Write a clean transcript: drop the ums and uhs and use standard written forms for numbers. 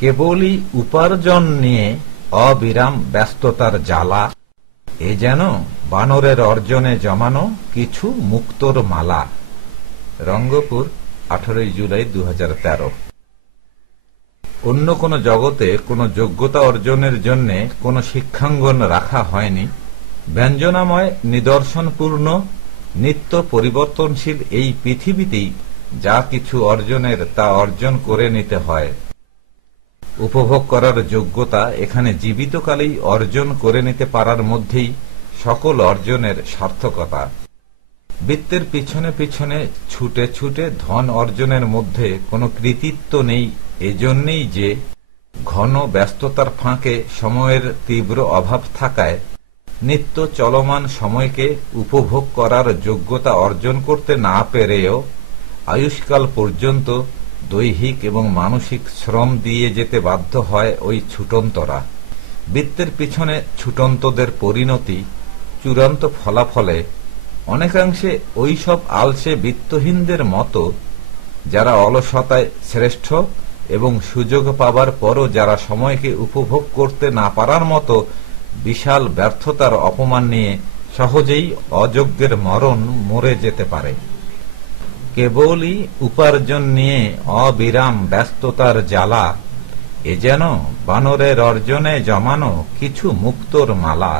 কেবলই উপার্জন নিয়ে অবিরাম ব্যস্ততার জ্বালা, এ যেন বানরের অর্জনে জমানো কিছু মুক্তোর মালা। রঙ্গপুর, 18 জুলাই 2013। অন্য কোন জগতে কোন যোগ্যতা অর্জনের জন্য কোন শিক্ষাঙ্গন রাখা হয়নি। ব্যঞ্জনাময় নিদর্শনপূর্ণ নিত্য পরিবর্তনশীল এই পৃথিবীতেই যা কিছু অর্জনের তা অর্জন করে নিতে হয়। উপভোগ করার যোগ্যতা এখানে জীবিতকালেই অর্জন করে নিতে পারার মধ্যেই সকল অর্জনের সার্থকতা। বৃত্তের পিছনে পিছনে ছুটে ছুটে ধন অর্জনের মধ্যে কোনো কৃতিত্ব নেই, এজন্যই যে ঘন ব্যস্ততার ফাঁকে সময়ের তীব্র অভাব থাকায় নিত্য চলমান সময়কে উপভোগ করার যোগ্যতা অর্জন করতে না পেরেও আয়ুষ্কাল পর্যন্ত দৈহিক এবং মানসিক শ্রম দিয়ে যেতে বাধ্য হয় ওই ছুটন্তরা। বৃত্তের পিছনে ছুটন্তদের পরিণতি চূড়ান্ত ফলাফলে অনেকাংশে ওই সব আলসে বিত্তহীনদের মতো, যারা অলসতায় শ্রেষ্ঠ এবং সুযোগ পাবার পরও যারা সময়কে উপভোগ করতে না পারার মতো বিশাল ব্যর্থতার অপমান নিয়ে সহজেই অযোগ্যের মরণ মরে যেতে পারে। কেবলই উপার্জন নিয়ে অবিরাম ব্যস্ততার জ্বালা, এ যেন বানরের অর্জনে জমানো কিছু মুক্তোর মালা।